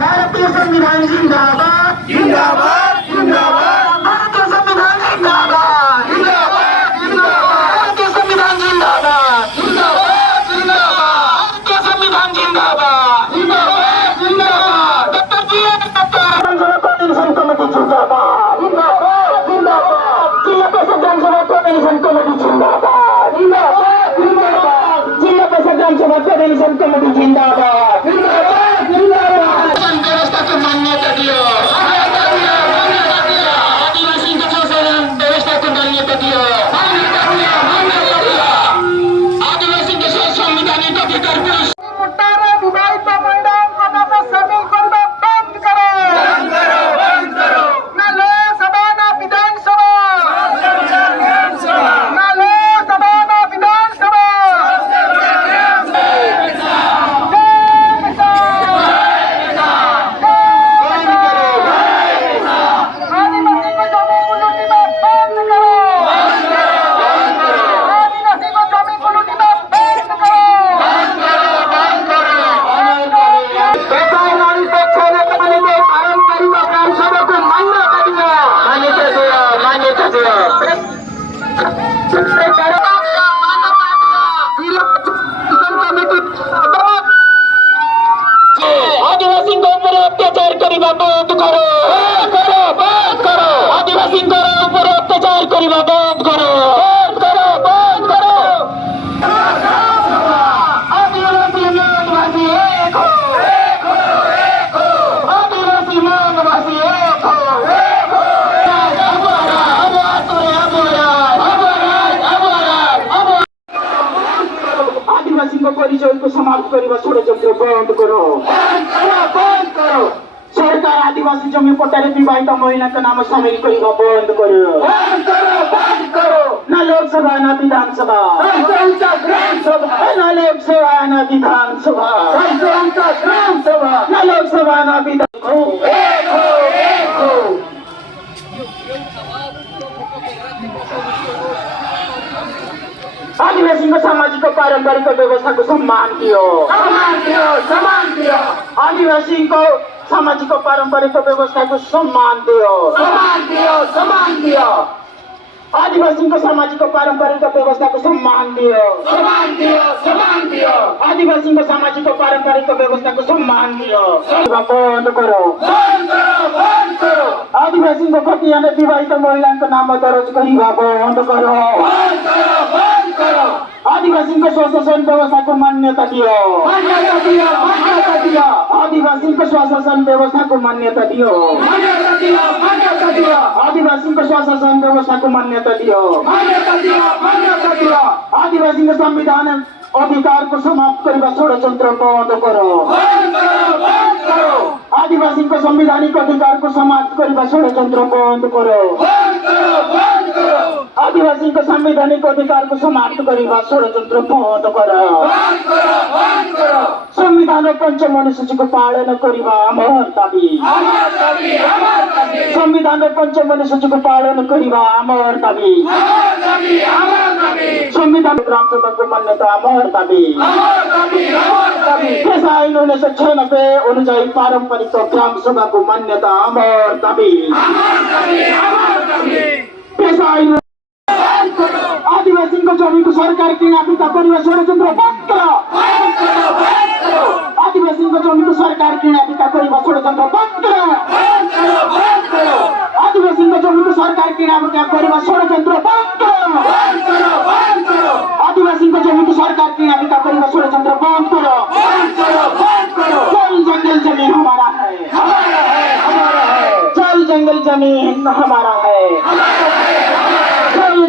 भारतीय संविधान जिंदाबाद जिंदाबाद जिंदाबाद भारतीय संविधान जिंदाबाद जिंदाबाद जिंदाबाद भारतीय संविधान जिंदाबाद जिंदाबाद जिंदाबाद भारतीय संविधान जिंदाबाद जिंदाबाद जिंदाबाद डॉक्टर जी जनसभा कोऑर्डिनेशन कमेटी जिंदाबाद जिंदाबाद जिंदाबाद जिला परिषद जनसभा कोऑर्डिनेशन कमेटी जिंदाबाद जिंदाबाद जिंदाबाद जिला परिषद जनसभा कोऑर्डिनेशन कमेटी जिंदाबाद जिंदाबाद जिंदाबाद व्यवस्था को मान्यता दियो आदिवासी व्यवस्था को मान्यता दियो आदिवासी के संवैधानिक अधिकार को विवाहित महिलाओं को शामिल करना बंद करो ना लोकसभा ना विधानसभा ना लोकसभा ना विधानसभा आदिवासी को ऊपर अत्याचार करिबा बंद करो बंद करो आदिवासी को ऊपर अत्याचार करिबा बंद करो बंद करो आदिवासी मानवासी एक हो आदिवासी मानवासी एक हो आदिवासी को परिचय को समाप्त करने षड्यंत्र बंद करो बंद करो सरकार आदिवासी जमी पट्टारे विवाहित महिला का नाम शामिल करने बंद करो न लोकसभा न विधानसभा न लोकसभा न विधानसभा न लोकसभा न विधान आदिवासी को सामाजिक और पारंपरिक व्यवस्था को सम्मान दियो आदिवासी को सामाजिक और पारंपरिक व्यवस्था को सम्मान दियो आदिवासी को सामाजिक और पारंपरिक व्यवस्था को सम्मान दियो आदिवासी को सामाजिक और पारंपरिक व्यवस्था को सम्मान दियो बंद करो आदिवासी को खतिया ने विवाहित महिला का नाम दर्ज करिबा बंद करो आदिवासी को स्वशासन व्यवस्था को मान्यता दियो आदिवासी को स्वशासन व्यवस्था को मान्यता दियो आदिवासी को स्वशासन व्यवस्था को मान्यता दियो आदिवासी को संविधान अधिकार को समाप्त करने षड्यंत्र बंद करो आदिवासी को संवैधानिक अधिकार को समाप्त करने षड्यंत्र बंद करो आदिवासी को संवैधानिक अधिकार को समाप्त करने षड्यंत्र बंद करो संविधान पंचम अनुसूची को पालन करने आमर दाबी संविधान पंचम अनुसूची को पालन करने आमर दाबी संविधान ग्राम सभा को मान्यता आमर दाबी पेशा आइन 1996 अनुଯାयी पारंपरिक ग्राम सभा को मान्यता आमर दाबी पेशा आइन आदिवासी को जमी को सरकार किना बिका करने षड्यंत्र बंद करो आदिवासी को जमी को सरकार किना बिका करने षड्यंत्र बंद करो आदिवासी को जमी को सरकार किना बिका करने षड्यंत्र बंद करो आदिवासी को जमी को सरकार किना बिका करने षड्यंत्र बंद करो जल जंगल जमीन हमारा है जल जंगल जमीन हमारा है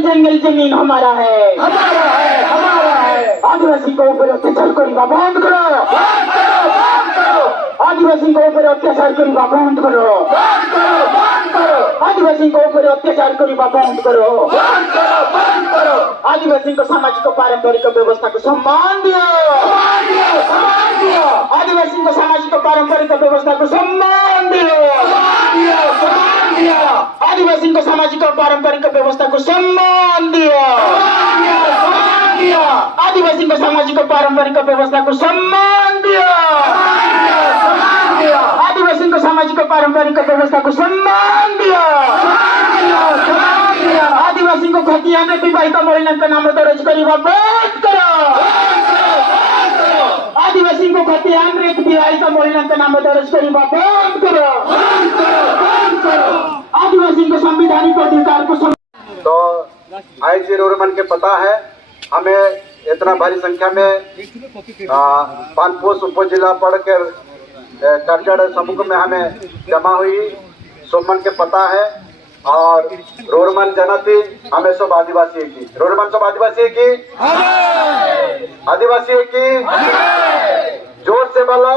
जंगल जमीन हमारा है आदिवासी को ऊपर अत्याचार करने बंद करो आदिवासी को ऊपर अत्याचार करने बंद करो आदिवासी को ऊपर अत्याचार करने बंद करो आदिवासी को सामाजिक पारंपरिक व्यवस्था को सम्मान दियो आदिवासी को सामाजिक पारंपरिक व्यवस्था को सम्मान दियो आदिवासी को सामाजिक पारंपरिक व्यवस्था को सम्मान दियो आदिवासी को सामाजिक पारंपरिक व्यवस्था को सम्मान दिया, आदिवासी को सामाजिक पारंपरिक व्यवस्था को सम्मान दिया, आदिवासी को खतिया में विवाहित महिला का नाम दर्ज करने बंद करो, आदिवासी को खतिया में विवाहित महिला का नाम दर्ज करने बंद करो, आदिवासी को संवैधानिक अधिकार को तो आईजी रोरमन के पता है हमें इतना भारी संख्या में पानपोष उप जिला पढ़ कर कार्यालय सम्मुख में हमें जमा हुई सोमन के पता है। और रोरमन जनती हमें सब आदिवासी की, रोरमन सब आदिवासी की, आदिवासी की, जोर से बोलो,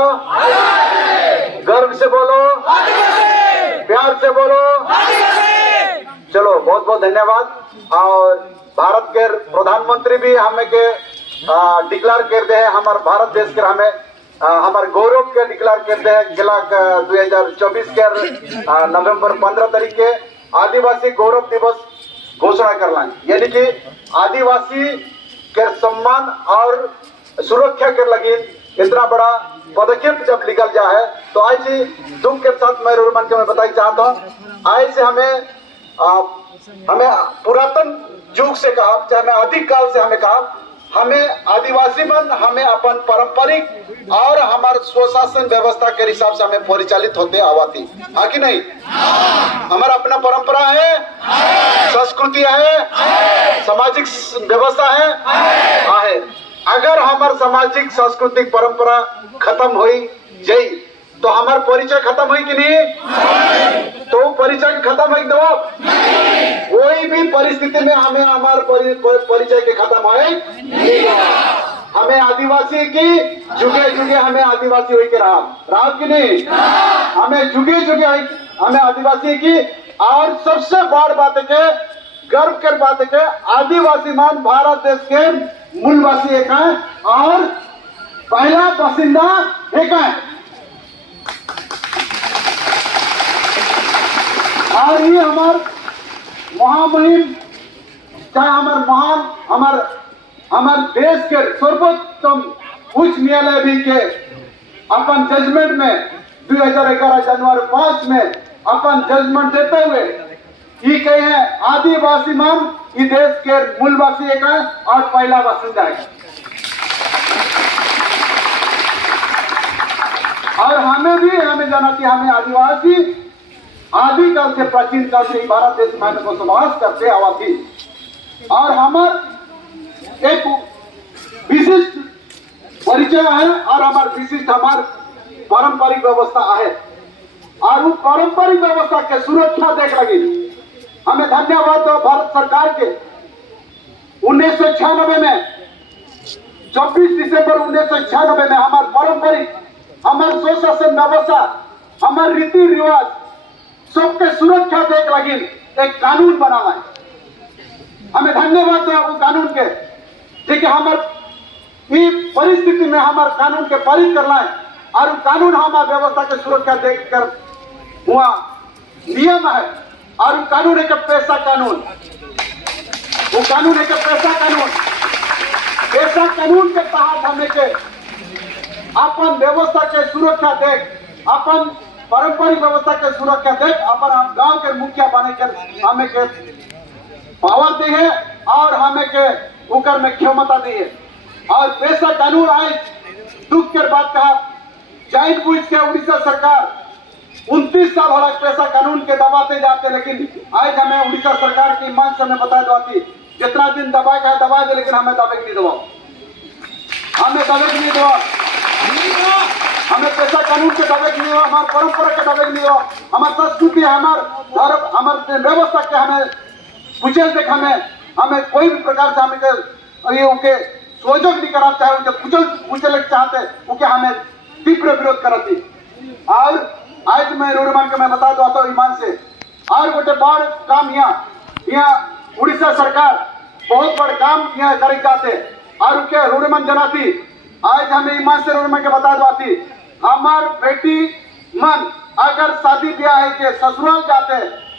गर्व से बोलो, प्यार से बोलो। चलो बहुत बहुत धन्यवाद। और भारत के प्रधानमंत्री भी हमें के डिक्लेयर कर दे हैं, हमारे भारत देश के हमें हमारे गौरव के डिक्लेयर कर दे हैं। जिला 2024 के नवंबर 15 तारीख के आदिवासी गौरव दिवस घोषणा कर लाएंगे, यानी कि आदिवासी के सम्मान और सुरक्षा के लगी इतना बड़ा पदक्षेप जब निकल जाए तो आज ही दुख के साथ मैं रोरमन के मैं बताना चाहता हूँ। आज से हमें पुरातन युग से कहा, चाहे अधिक काल से हमें कहा, हमें आदिवासी मन हमें अपन पारंपरिक और हमारे स्वशासन व्यवस्था के हिसाब से हमें परिचालित होते आवाती है कि नहीं। हमारा अपना परंपरा है, संस्कृति है, सामाजिक व्यवस्था है। अगर हमार सामाजिक सांस्कृतिक परंपरा खत्म हुई जाई तो हमार परिचय खत्म हुई कि नहीं? तो परिचय खत्म हुई तो कोई भी परिस्थिति में हमें हमारे परिचय के खत्म है। हमें आदिवासी की जुगे जुगे हमें आदिवासी हुई के रहा कि नहीं? हमें जुगे जुगे हमें आदिवासी की। और सबसे बड़ बात के गर्व कर बात के आदिवासी मान भारत देश के मूलवासी एक है और पहला बासिंदा एक है। और ये महामहिम चाहे हमार देश के सर्वोत्तम उच्च न्यायालय भी के अपन जजमेंट में 2011 जनवरी 5 में अपन जजमेंट देते हुए ये कहे हैं आदिवासी मान इस देश के मूलवासी एक है और पहला बासिंदा है। और हमें जाना कि हमें आदिवासी आदिकाल से प्राचीन काल से भारत देश में बसवास करते आवा थी। और हमार एक विशिष्ट परिचय है और हमार विशिष्ट हमार पारंपरिक व्यवस्था है। और वो पारंपरिक व्यवस्था के सुरक्षा देख लगी हमें धन्यवाद दो भारत सरकार के 1996 में 24 दिसंबर 1996 में हमार पारंपरिक हमार स्वशासन व्यवस्था हमार रीति रिवाज सबके सुरक्षा देख लगी एक कानून बनाना है। हमें धन्यवाद दो वो कानून के ठीक है। हमारे परिस्थिति में हमारे कानून के पारित करना है और कानून हमारे व्यवस्था के सुरक्षा देखकर हुआ नियम है। और वो कानून है पैसा कानून, वो कानून है पैसा कानून। पैसा कानून के तहत हमें के अपन व्यवस्था के सुरक्षा देख अपन पारंपरिक व्यवस्था के सुरक्षा देख अपन गांव के मुखिया बने कर हमें के पावर दी है और हमें के ऊपर में क्षमता दी है। और पैसा कानून आज दुख के बाद कहा जाइन बुझ के उड़ीसा सरकार 29 साल हो पैसा कानून के दबाते जाते, लेकिन आज हमें उड़ीसा सरकार की ईमान से हमें बता दो जितना दिन दबा का दबा दे, लेकिन हमें दबे नहीं दबाओ, हमें दबे नहीं दबाओ, हमें पैसा कानून के दबे नहीं हो, हमारे परंपरा के दबे नहीं हो, हमारे संस्कृति हमारे धर्म हमारे व्यवस्था के हमें कुचल देख हमें कोई भी प्रकार से हमें ये उनके सोजक नहीं करा चाहे उनके कुचल चाहते उनके हमें तीव्र विरोध करती। और आज मैं रोडमान के मैं बता दो ईमान से और गोटे बड़ काम यहाँ उड़ीसा सरकार बहुत बड़ काम यहाँ कर जाते और उनके रोडमान जनाती आज हमें ईमान से रोडमान के बता दो हमार बेटी मन अगर शादी ब्याह है के ससुराल जाते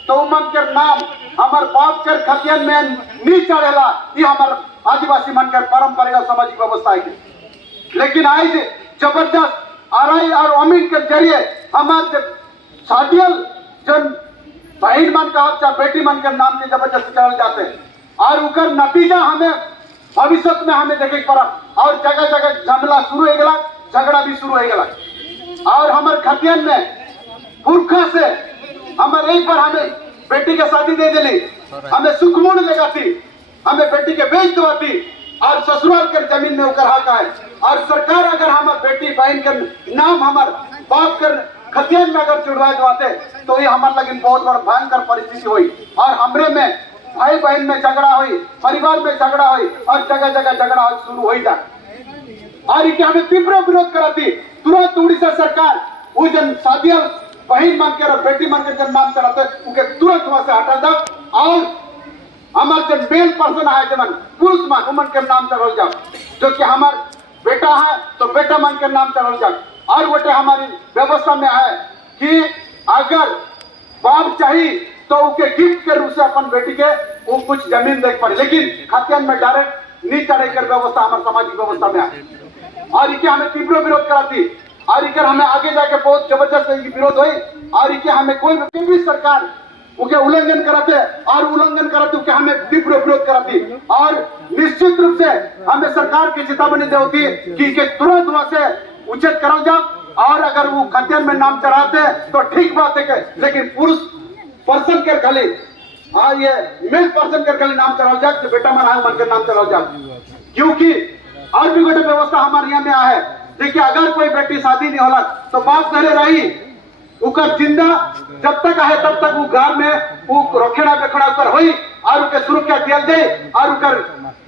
तो उमन के नाम हमार बाप के खतियन में नी चढ़ेला, ये हमार आदिवासी मन के परंपरा सामाजिक व्यवस्था है। लेकिन आज जबरदस्त आरआई और अमीन के जरिए हमारे शादियल जन बहन मन का चाहे बेटी मन के नाम के जबरदस्ती चढ़ जाते हैं और उनका नतीजा हमें भविष्य में हमें देखे पड़ा और जगह जगह झमेला शुरू हो गया, झगड़ा भी शुरू हो गया। और हमारे खतियन में पुरखा से हमारे एक बार हमें बेटी के शादी दे दिली, हमें सुखमूड लगा थी, हमें बेटी के बेच दवा थी और ससुराल के जमीन में उकर हक है। और सरकार अगर हमारे बेटी बहन के नाम हमारे बाप कर खतियन में अगर जुड़वा दवाते तो ये हमारे लगी बहुत बड़ा भयंकर परिस्थिति हुई और हमरे में भाई बहन में झगड़ा हुई, परिवार में झगड़ा हुई और जगह जगह झगड़ा शुरू हो जाए। और ये हमें तीव्र विरोध कराती, तुरंत उड़ीसा सरकार वो जन शादियां बहन मान के और बेटी मान के जन नाम चढ़ाते उनके तुरंत वहां से हटा दो और हमारे जन मेल पर्सन है जमन पुरुष मान उमन के नाम चढ़ल जाओ, जो कि हमार बेटा है तो बेटा मान के नाम चढ़ल जाओ। और बेटे हमारी व्यवस्था में है कि अगर बाप चाहिए तो उनके गिफ्ट के रूप से अपन बेटी के वो कुछ जमीन देख पड़े, लेकिन खतियन में डायरेक्ट नहीं चढ़े कर व्यवस्था हमारे सामाजिक व्यवस्था में है। और इके हमें तीव्र विरोध कराती और इके हमें आगे जाके बहुत जबरदस्त विरोध हुई और इके हमें कोई भी सरकार उनके उल्लंघन कराते और उल्लंघन कराते उनके हमें तीव्र विरोध कराती और निश्चित रूप से हमें सरकार की चेतावनी दे होती कि तुरंत वहां से उचित करो जाओ और अगर वो खतियन में नाम चढ़ाते तो ठीक बात है, लेकिन पुरुष पर्सन के खाली ये मेल पर्सन के खाली नाम चढ़ाओ जाए, बेटा मन मन के नाम चढ़ाओ जाए। क्योंकि और भी गोटे व्यवस्था हमारे यहाँ में है, देखिए अगर कोई बेटी शादी नहीं होला तो बाप घरे रही उकर जिंदा जब तक है तब तक वो घर में वो रखेड़ा बेखड़ा कर हुई और उनके सुरक्षा दिया जाए और उनकर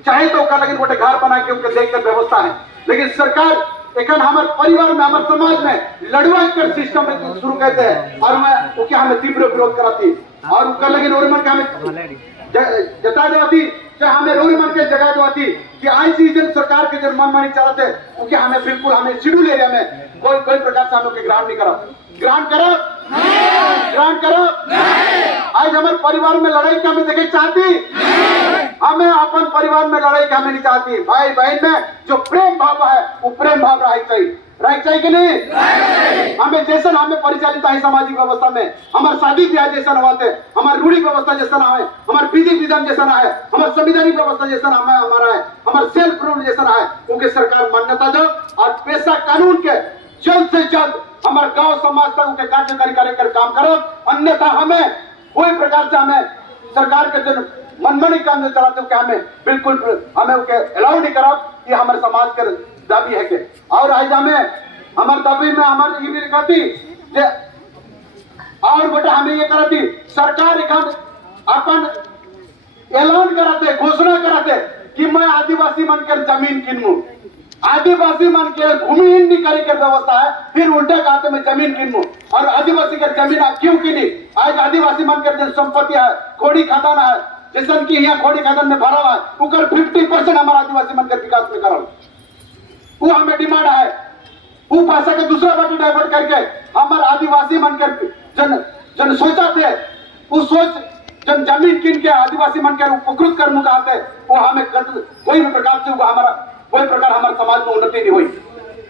चाहे तो उनका लेकिन गोटे घर बना के उनके देख कर व्यवस्था है। लेकिन सरकार एखन हमारे परिवार में हमारे समाज में लड़वा कर सिस्टम में शुरू करते हैं और मैं ओके हमें तीव्र विरोध कराती और उनका लेकिन और मन के हमें जता देती चाहे हमें रोई मन के जगह देती कि ऐसी जन सरकार के जन मनमानी चलाते क्योंकि हमें बिल्कुल हमें शेड्यूल एरिया में कोई प्रकार से हम लोग ग्रहण नहीं करो, ग्रहण करो, ग्रहण करो। आज हमारे परिवार में लड़ाई का हमें देखे चाहती, हमें अपन परिवार में लड़ाई का हमें नहीं चाहती। भाई बहन में जो प्रेम भाव है वो प्रेम भाव रहना चाहिए कि नहीं? हमें जैसा हमें परिचालित है सामाजिक व्यवस्था में हमारे शादी ब्याह जैसा होते, हमारे रूढ़ी व्यवस्था जैसा है, हमारे विधि विधान जैसा है, हमारे संविधानिक व्यवस्था जैसा हमारा है, हमारे सेल्फ रूल जैसा है, उनके सरकार मान्यता दो और पेशा कानून के जल्द से जल्द हमारे गांव समाज तक उनके कार्यकारी कार्यकर काम करो। अन्यथा हमें कोई प्रकार से हमें सरकार के जो मनमानी काम चलाते हुए हमें बिल्कुल हमें उनके अलाउ नहीं करो। ये हमारे समाज का दाबी है के और आज हमें हमारे दाबी में हमारी ये कहती और बेटा हमें ये कराती सरकार अपन ऐलान कराते घोषणा कराते कि मैं आदिवासी मन कर जमीन किनूं, आदिवासी मन के भूमिहीन नहीं करे कर व्यवस्था है, फिर उल्टा कहते मैं जमीन किनूं और आदिवासी का जमीन आप क्यों किनी? आज आदिवासी मन कर संपत्ति है, खोड़ी खदान है, जैसन की यहाँ खोड़ी खदान में भरा है उकर 50% हमारा आदिवासी मन कर विकास में करो, वो हमें डिमांड है। वो भाषा के दूसरा बाटी डाइवर्ट करके हमारे आदिवासी मन कर जन सोचा थे वो सोच जन जमीन किन के आदिवासी मन के उपकृत कर मुकाते वो हमें कोई भी प्रकार से हमारा कोई प्रकार हमारे समाज में उन्नति नहीं हुई।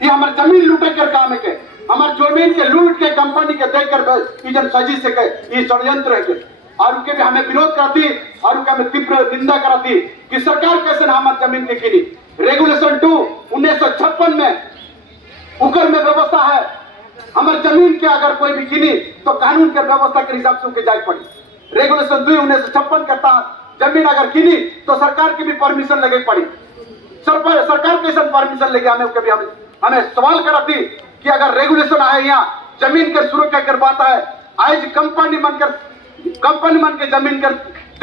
ये हमारे जमीन लूटे कर काम है के हमारे जमीन के लूट के कंपनी के देख कर जन सजी से के ये षड्यंत्र है के और उनके भी हमें विरोध कराती और उनका हमें तीव्र निंदा कराती कि सरकार कैसे ना हमारे जमीन के किनी। रेगुलेशन 2 1956 में उकर में व्यवस्था है हमारे जमीन के अगर कोई भी किनी तो कानून के व्यवस्था के हिसाब से उनके जाए पड़ी। रेगुलेशन 2 1956 कहता जमीन अगर किनी तो सरकार की भी परमिशन लगे पड़ी। सरकार कैसे परमिशन लेके हमें सवाल कराती कि अगर रेगुलेशन आए यहाँ जमीन के सुरक्षा करवाता है, आज कंपनी मन के जमीन कर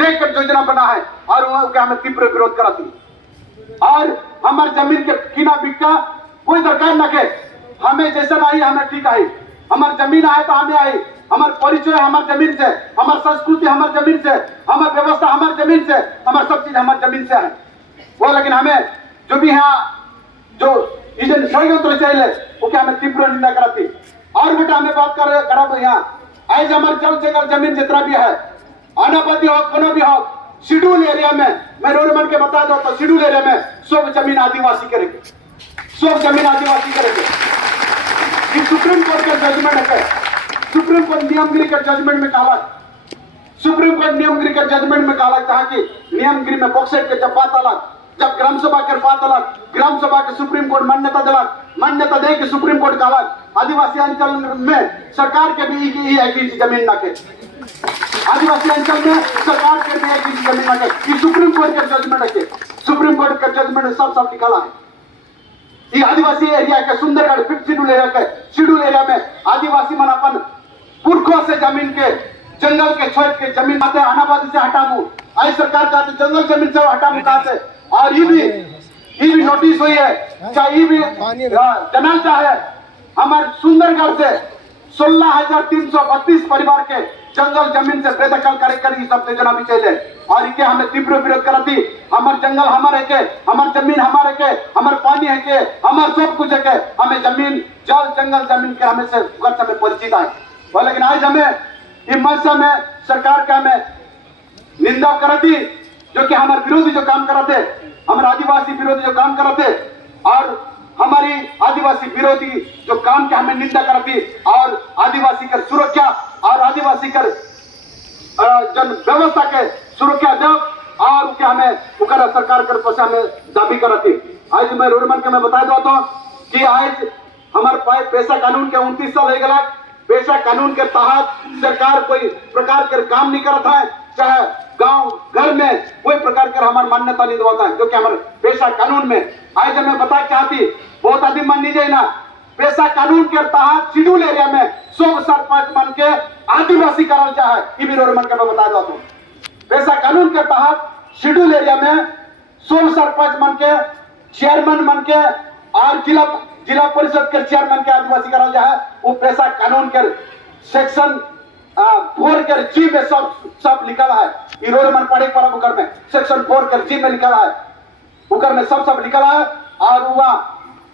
देख कर योजना बना है और हमें तीव्र विरोध कराती और हमारे जमीन के किना बिका कोई दरकार न के हमें जैसा आई हमें ठीक आई, हमारी जमीन आए तो हमें आई, हमारे परिचय हमारे जमीन से, हमारी संस्कृति हमारे जमीन से, हमारी व्यवस्था हमारे जमीन से, हमारी सब चीज हमारे जमीन से है वो। लेकिन हमें जो भी यहाँ जो षड्यंत्र चाहिए वो हमें तीव्र निंदा कराती और बेटा हमें बात करा यहाँ आज हमारे जल जंगल जमीन जितना भी है अनापति हो कोनो भी हो, शेड्यूल एरिया में मैं रोडमन के बता दो तो शेड्यूल एरिया में सब जमीन आदिवासी करेंगे, सब जमीन आदिवासी करेंगे। ये सुप्रीम कोर्ट का जजमेंट है। सुप्रीम कोर्ट नियमगिरी के जजमेंट में कहा, सुप्रीम कोर्ट नियमगिरी के जजमेंट में कहा था कि नियमगिरी में बॉक्सेट के जब बात अलग, जब ग्राम सभा के बात अलग, ग्राम सभा के सुप्रीम कोर्ट मान्यता दिला, मान्यता दे कि सुप्रीम कोर्ट का अलग, आदिवासी अंचल में सरकार के भी एक इंच जमीन ना के, आदिवासी अंचल में सरकार के भी एक इंच जमीन ना के, ये सुप्रीम कोर्ट का जजमेंट है। सुप्रीम कोर्ट का जजमेंट सब निकाला है। ये आदिवासी एरिया के सुंदरगढ़ 5th शेड्यूल एरिया के शेड्यूल एरिया में आदिवासी मन अपन पुरखों से जमीन के जंगल के छोड़ के जमीन आते अनाबादी से हटाबू, आई सरकार चाहते जंगल जमीन से हटाबू कहा से, और ये भी नोटिस हुई है, चाहे ये भी जनल चाहे हमारे सुंदरगढ़ से 16,332 परिवार के जंगल जमीन से बेदखल कर सब योजना भी चले, और इनके हमें तीव्र विरोध करती। हमारे जंगल हमारे के, हमारे जमीन हमारे के, हमारे पानी है के, हमारे सब कुछ है के, हमें जमीन जल जंगल जमीन के हमें से परिचित है। लेकिन आज हमें हिम्मत में सरकार का हमें निंदा करती, जो कि हमारे विरोधी जो काम करते, हमारे आदिवासी विरोधी जो काम करते, और हमारी आदिवासी विरोधी जो काम के हमें निंदा करती, और आदिवासी कर सुरक्षा और आदिवासी कर जन व्यवस्था के सुरक्षा दो, और क्या हमें उकर सरकार कर पैसा में दाबी करती। आज मैं रोडमन के मैं बता दो कि आज हमारे पैसा कानून के 29 साल हो गया, पैसा कानून के तहत सरकार कोई प्रकार के काम नहीं करता है, चाहे गांव घर में कोई प्रकार का हमारे मान्यता नहीं दिलाता है, क्योंकि हमारे पैसा कानून में आज मैं बता चाहती बहुत आदमी मान लीजिए ना, पैसा कानून के तहत शेड्यूल एरिया में 100 सरपंच मन के आदिवासी करल चाहे, ये भी रोडमन के मैं बता दो। पैसा कानून के तहत शेड्यूल एरिया में 100 सरपंच मन के चेयरमैन मन के और जिला परिषद के चेयरमैन के आदिवासी करल जाए, वो पैसा कानून के सेक्शन 4 के जी में सब लिखा है। ये रोडमन पढ़े पर उकर में सेक्शन 4 के जी में लिखा है, उकर में सब लिखा है। और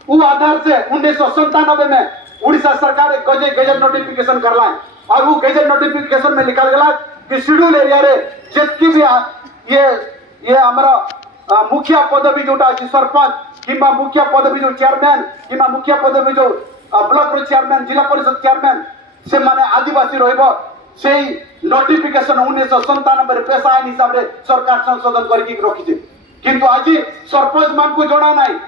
वो आधार से 1997 में उड़ीसा सरकार एक गजट नोटिफिकेशन करला है, और वो गजट नोटिफिकेशन में लिखा गया कि शेड्यूल एरिया रे जितकी भी ये हमारा मुखिया पदवी जोटा अच्छी सरपंच किंबा मुखिया पदवी जो चेयरमैन किंबा मुखिया पदवी जो ब्लॉक रो चेयरमैन जिला परिषद चेयरमैन से माने आदिवासी रहिबो, सेही नोटिफिकेशन 1997 पैसा आईन हिसाब रे सरकार संशोधन करके रखी, किंतु आज सरपंच मान को जोड़ा नहीं,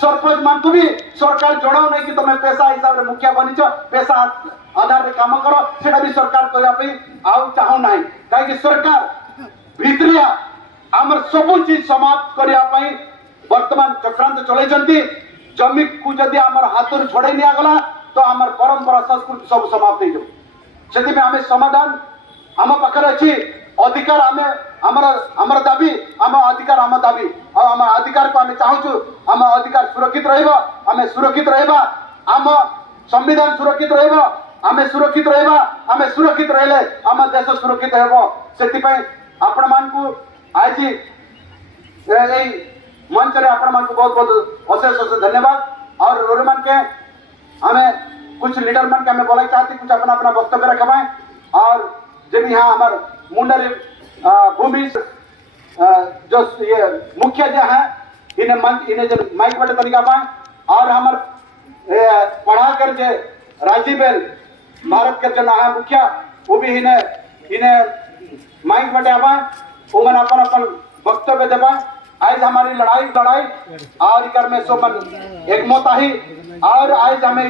सरपंच मान को भी सरकार जोड़ाओ नहीं कि तुम्हें पैसा हिसाब रे मुखिया बनीच, पैसा आधार रे काम करो, सेटा भी सरकार कहया पे आउ चाहू नहीं, काहे सरकार भितरिया आमर सब चीज समाप्त करिया पई वर्तमान चक्रांत चलैचंती। जमी को जदि आमर हाथ छोड़े निया गला तो आमर परंपरा संस्कृति सब समाप्त हो जाए। सेति में हमें समाधान हम पाखर अछि, अधिकार हमें हमर दाबी हम अधिकार हम दाबी, और हम अधिकार को हमें चाहूँ, हम अधिकार सुरक्षित रहबो, हमें सुरक्षित रहबा, हम संविधान सुरक्षित रहबो, हमें सुरक्षित रहबा, हमें सुरक्षित रहले हम देश सुरक्षित हेबो। सेति पई आपण मान को आज ए मंच रे आपण मान को बहुत बहुत अशेष धन्यवाद। और रोडमन के हमें कुछ लीडर मन के हमें बोला चाहती, कुछ अपना अपना वक्तव्य रखवाएं, और जब यहाँ हमारे मुंडरी भूमि जो ये मुखिया जो है इन्हें जो माइक बटे तरीका पाए, और हमारे पढ़ा कर जो राजीव भारत के जो है मुखिया वो भी इन्हें माइक बटे पाए, वो मन अपन वक्तव्य दे पाए। आज हमारी लड़ाई और इकर में सो मन एक मोता ही, और आज हमें